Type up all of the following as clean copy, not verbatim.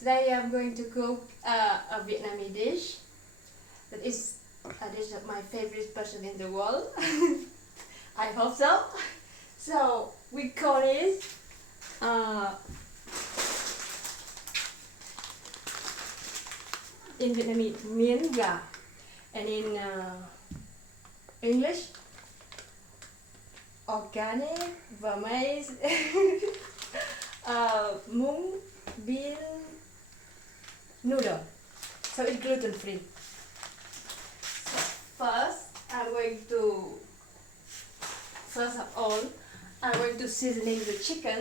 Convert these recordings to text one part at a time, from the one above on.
Today I'm going to cook a Vietnamese dish that is a dish of my favorite person in the world. I hope so. So we call it in Vietnamese miến gà, and in English organic Vietnamese mung bean noodle. So it's gluten free. So first of all, I'm going to seasoning the chicken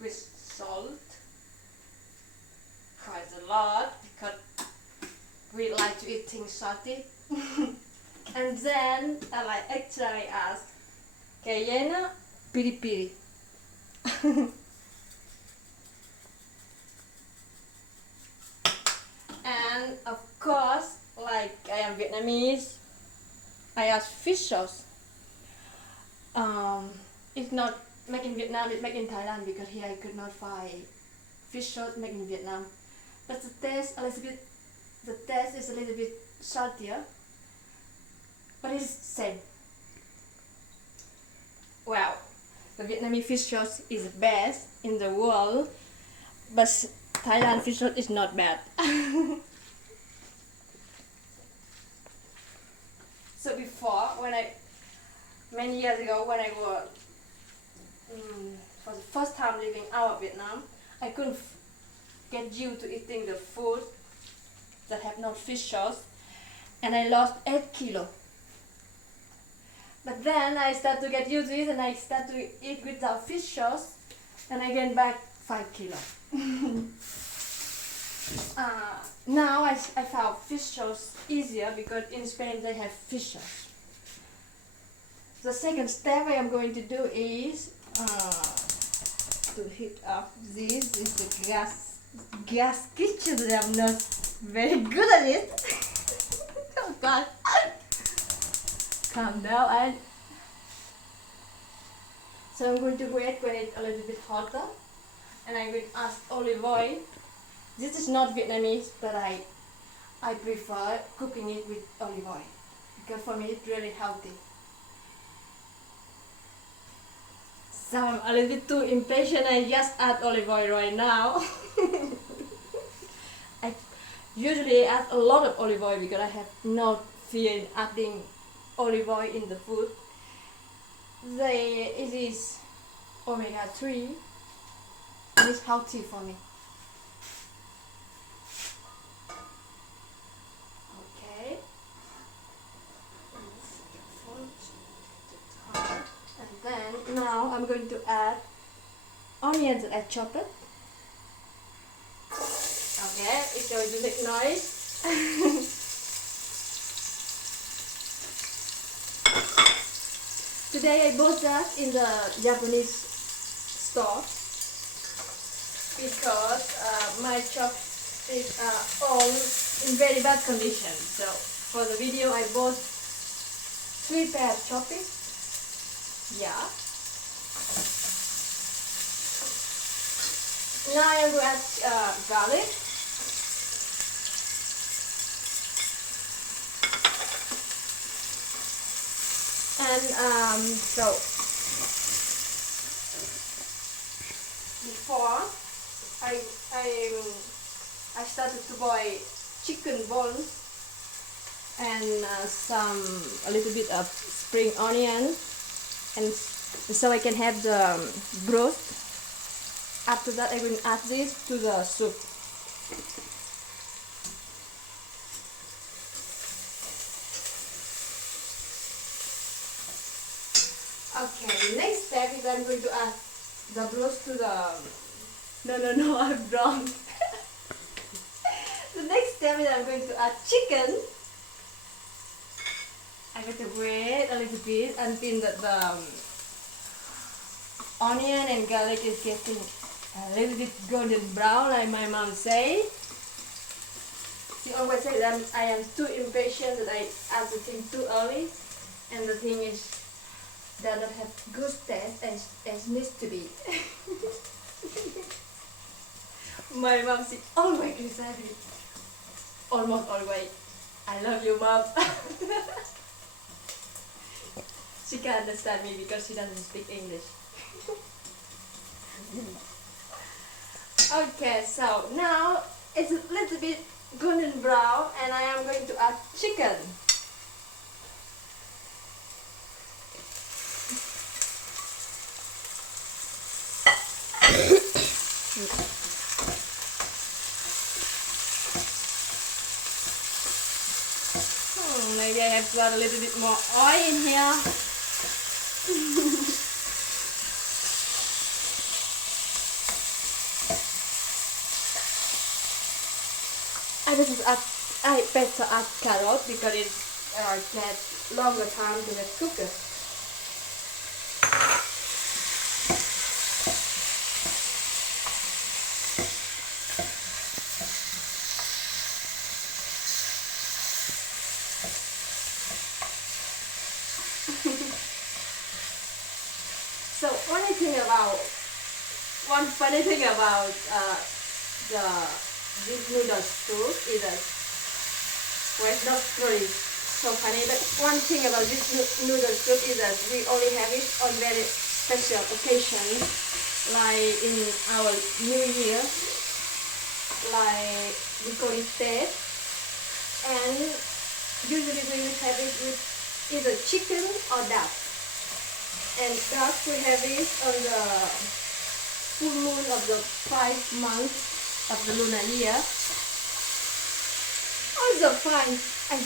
with salt, quite a lot because we like to eat things salty. And then I actually ask cayenne piri piri. And of course, like I am Vietnamese, I ask fish sauce. It's not made in Vietnam, it's made in Thailand because here I could not find fish sauce made in Vietnam. But the taste is a little bit saltier, but it's same. Wow, the Vietnamese fish sauce is the best in the world, but Thailand fish sauce is not bad. So before, many years ago, when I was for the first time living out of Vietnam, I couldn't get used to eating the food that have no fish sauce, and I lost 8 kilos. But then I started to get used to it, and I started to eat without fish sauce, and I gained back 5 kilos. Now I found fish sauce easier because in Spain they have fish sauce. The second step I am going to do is to heat up this. Is the gas kitchen that I'm not very good at it. Oh God. Calm down. So I'm going to wait when it's a little bit hotter, and I will add olive oil. This is not Vietnamese, but I prefer cooking it with olive oil because for me it's really healthy. So I'm a little bit too impatient. I just add olive oil right now. I usually add a lot of olive oil because I have no fear in adding olive oil in the food. It is omega-3 and it's healthy for me. Okay. And then now I'm going to add onions that I chopped. Okay, it's going to make noise. Today I bought that in the Japanese store because my chopsticks are all in very bad condition. So for the video I bought 3 pairs of chopsticks. Yeah. Now I'm going to add garlic. And so before I started to boil chicken bones and a little bit of spring onion, and so I can have the broth. After that I will add this to the soup. Okay, the next step is I'm going to add the broth to the... No, I'm wrong. The next step is I'm going to add chicken. I'm going to wait a little bit until the onion and garlic is getting a little bit golden brown, like my mom say. She always says that I am too impatient, that I add the thing too early, and the thing is doesn't have good taste as needs to be. My mom, she always criticize me. Almost always. I love you, mom. She can't understand me because she doesn't speak English. Okay, so now it's a little bit golden brown and I am going to add chicken. Maybe I have to add a little bit more oil in here. I better add carrot because it takes longer time to get cooked. So one funny thing about this noodle soup is that, well, it's not really so funny, but one thing about this noodle soup is that we only have it on very special occasions, like in our New Year, like we call it Tết, and usually we will have it with either chicken or duck. And duck we have it on the full moon of the 5 months of the lunar year. Also fine. I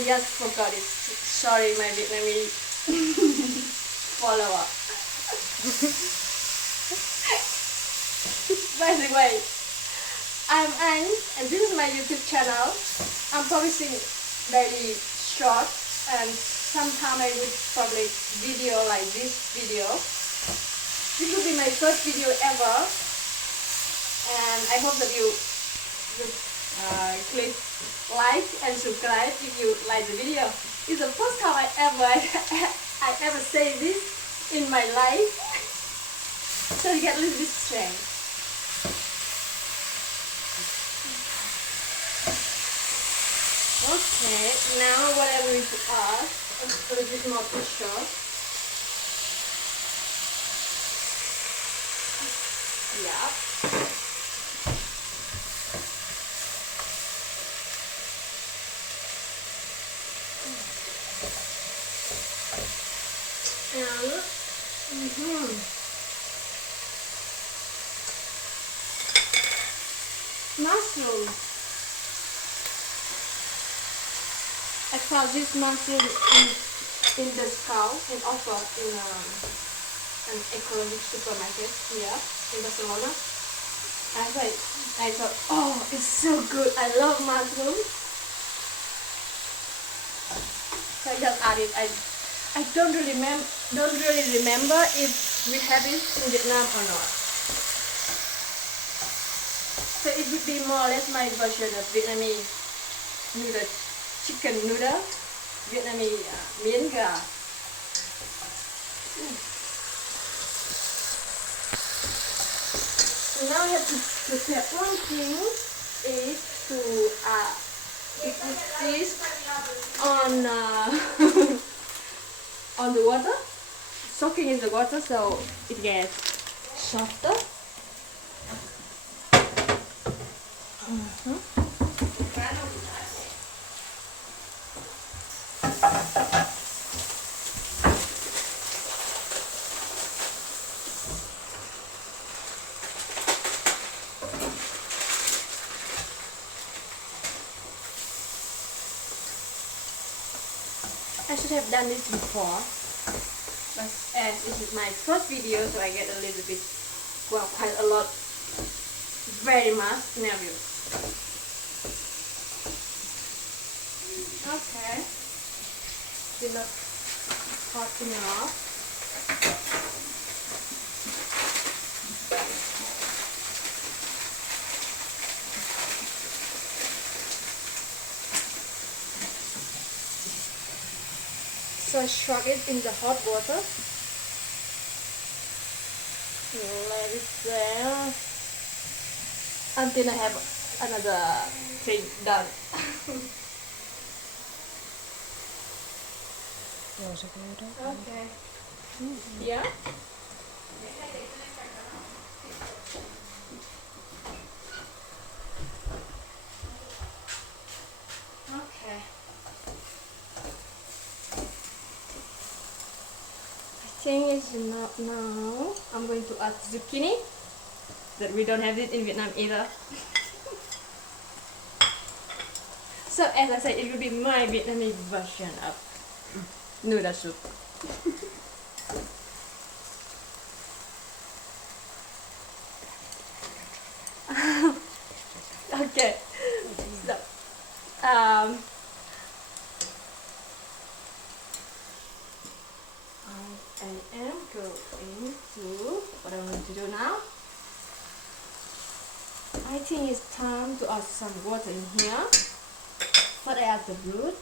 just forgot it. Sorry, my Vietnamese follower. By the way, I'm Anh and this is my YouTube channel. I'm publishing daily short and sometime I will publish video like this video. This will be my first video ever, and I hope that you would click like and subscribe if you like the video. It's the first time I ever say this in my life, so you get a little bit strange. Okay, now what I'm going to add is a little bit more pressure. Yeah. And mushroom. I found this mushroom in the scout and offer in an ecological supermarket here in Barcelona. I thought, oh, it's so good. I love mushroom. So I just added. I don't really remember if we have it in Vietnam or not. So it would be more or less my version of Vietnamese noodle, chicken noodle, Vietnamese miến gà. So now I have to prepare one thing is to put this on on the water, soaking in the water so it gets softer. I should have done this before, but as this is my first video, so I get a little bit, well, quite a lot, very much nervous. Okay, still not hot enough. So I shrug it in the hot water. Let it there. until I have another thing done. Okay. Yeah. Okay. I think it's enough now. I'm going to add zucchini. That we don't have it in Vietnam either. So as I said, it will be my Vietnamese version of noodle soup. Okay. So I am going to what I'm going to do now. I think it's time to add some water in here. But I add the broth.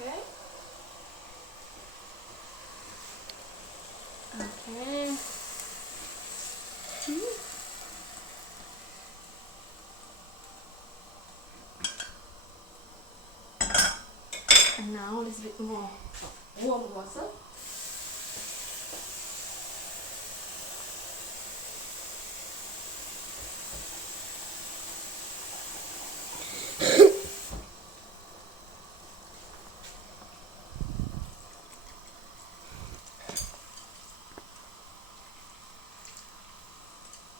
Okay. Okay. And now a little bit more warm water.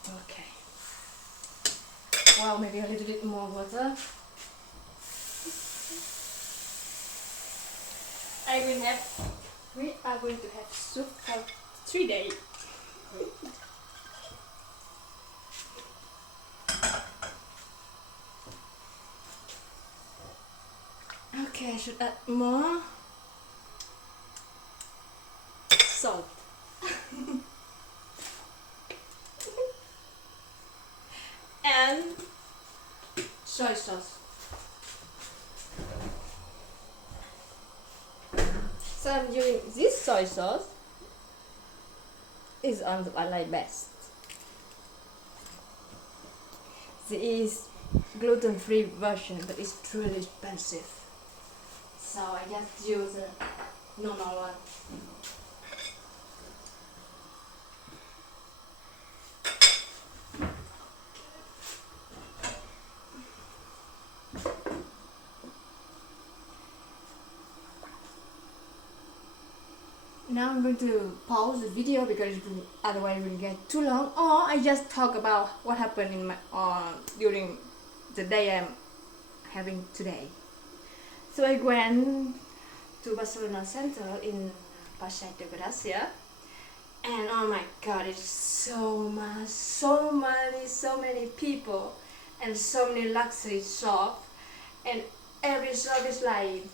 Okay. Well, maybe a little bit more water. We are going to have soup for 3 days. Okay, I should add more salt. And soy sauce. So I'm using this soy sauce. Is on the I like best. This is gluten-free version, but it's truly expensive. So I just use a normal one. Now I'm going to pause the video because otherwise it will get too long. Or I just talk about what happened in my during the day I'm having today. So I went to Barcelona Center in Passeig de Gracia, and oh my God, it's so much, so many people, and so many luxury shops, and every shop is like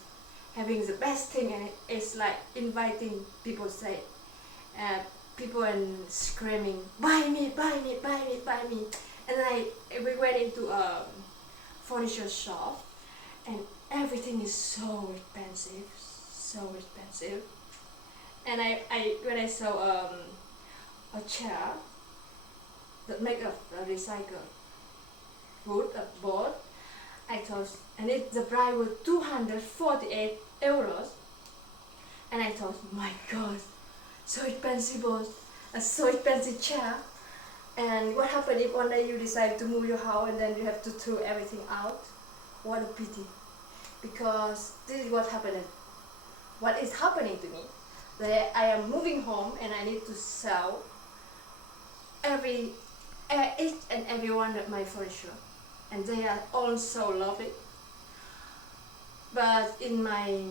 having the best thing, and it's like inviting people say people and screaming, buy me, buy me, buy me, buy me. And we went into a furniture shop, and everything is so expensive, and when I saw a chair that make of recycled wood, a board, I thought, and the price was 248 euros, and I thought, my God, so expensive, a so expensive chair. And what happened if one day you decide to move your house and then you have to throw everything out? What a pity, because this is what is happening to me. That I am moving home and I need to sell each and every one of my furniture, and they are all so lovely. But in my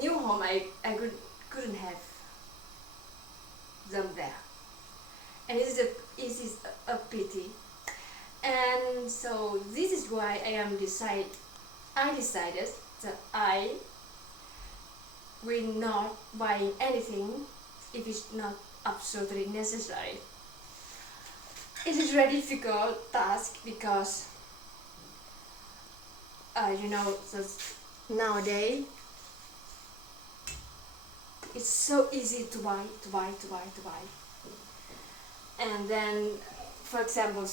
new home, I couldn't have them there, and it is a pity. And so this is why I decided that I will not buy anything if it's not absolutely necessary. It is a very difficult task because nowadays It's so easy to buy. And then, for example,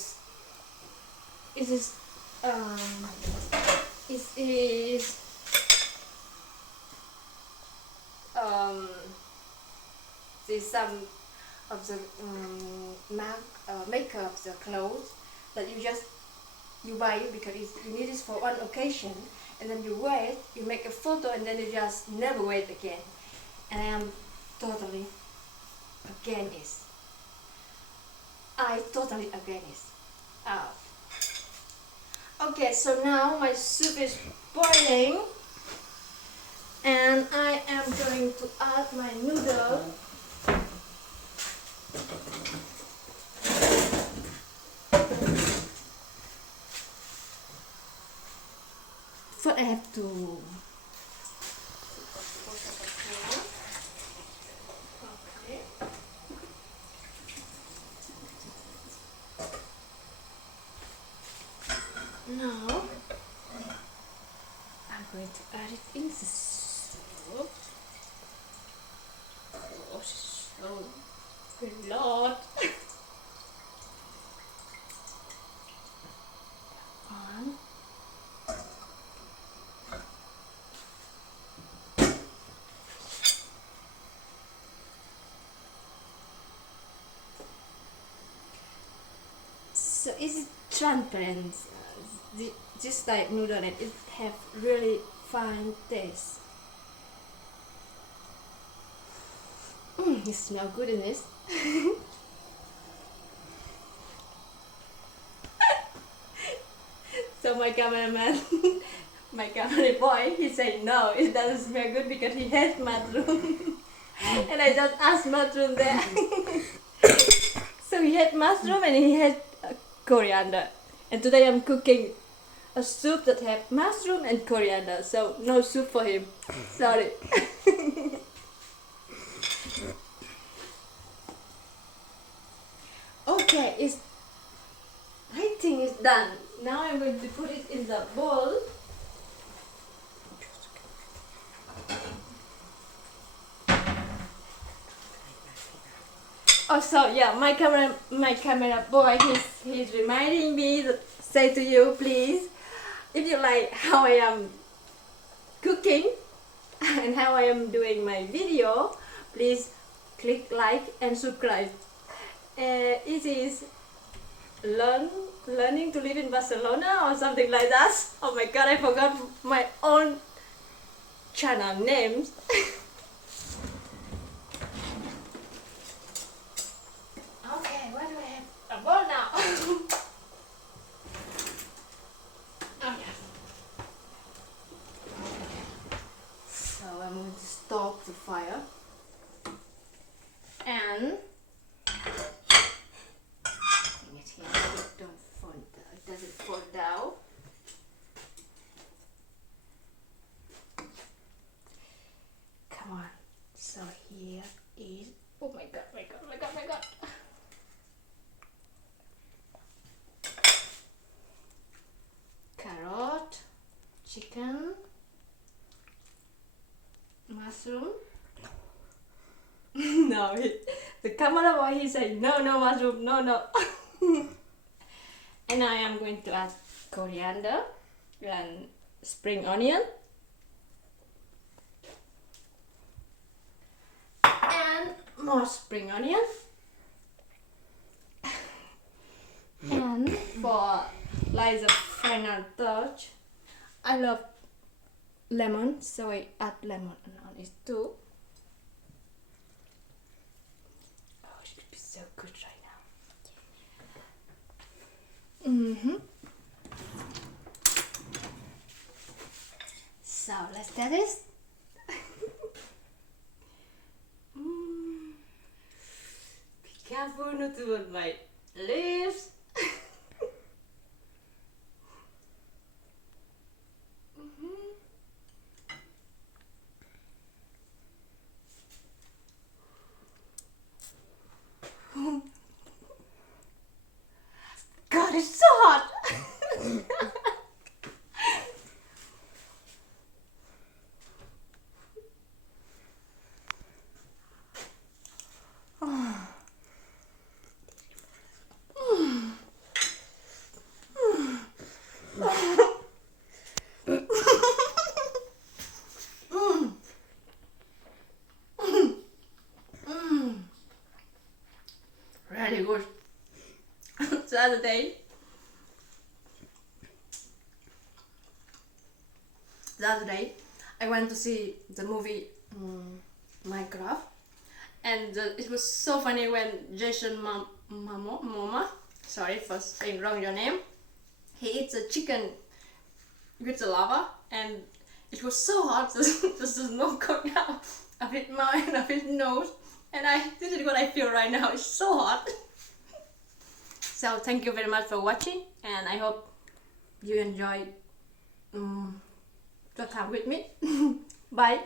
it is this some of the makeup, the clothes that you buy it because you need it for one occasion, and then you wear it, you make a photo, and then you just never wear it again. And I am totally against. I totally against. Okay, so now my soup is boiling, and I am going to add my noodle. First I have to okay. Now I'm going to add it in the soup. Oh, so a lot. On. So it's transparent, this type noodle, and it have really fine taste. It smells good in this. So my cameraman, my camera boy, he said no, it doesn't smell good because he hates mushroom. And I just asked mushroom there. So he had mushroom and he had coriander. And today I'm cooking a soup that has mushroom and coriander. So no soup for him. Sorry. Okay, I think it's done. Now I'm going to put it in the bowl. Oh, so yeah, my camera boy, he's reminding me to say to you, please, if you like how I am cooking and how I am doing my video, please click like and subscribe. It is learning to live in Barcelona or something like that. Oh my god, I forgot my own channel names. Okay, where do I have a bowl now? Oh yeah. So I'm going to stop the fire and it doesn't fall down. Come on. So here is, oh my god, my god, my god, my god. Carrot, chicken, mushroom. No, the camera boy, he said no mushroom, no. And I am going to add coriander and spring onion and more spring onion. And for like the final touch, I love lemon, so I add lemon on it too. Oh, it should be so good right now. So let's do this. Be careful not to burn my lips. God, it's so hot. the other day. I went to see the movie Minecraft, and it was so funny when Jason Momoa, sorry for saying wrong your name, he eats a chicken with the lava, and it was so hot. There's the smoke coming out of his mouth and of his nose, and this is what I feel right now. It's so hot. So thank you very much for watching, and I hope you enjoyed your time with me. Bye.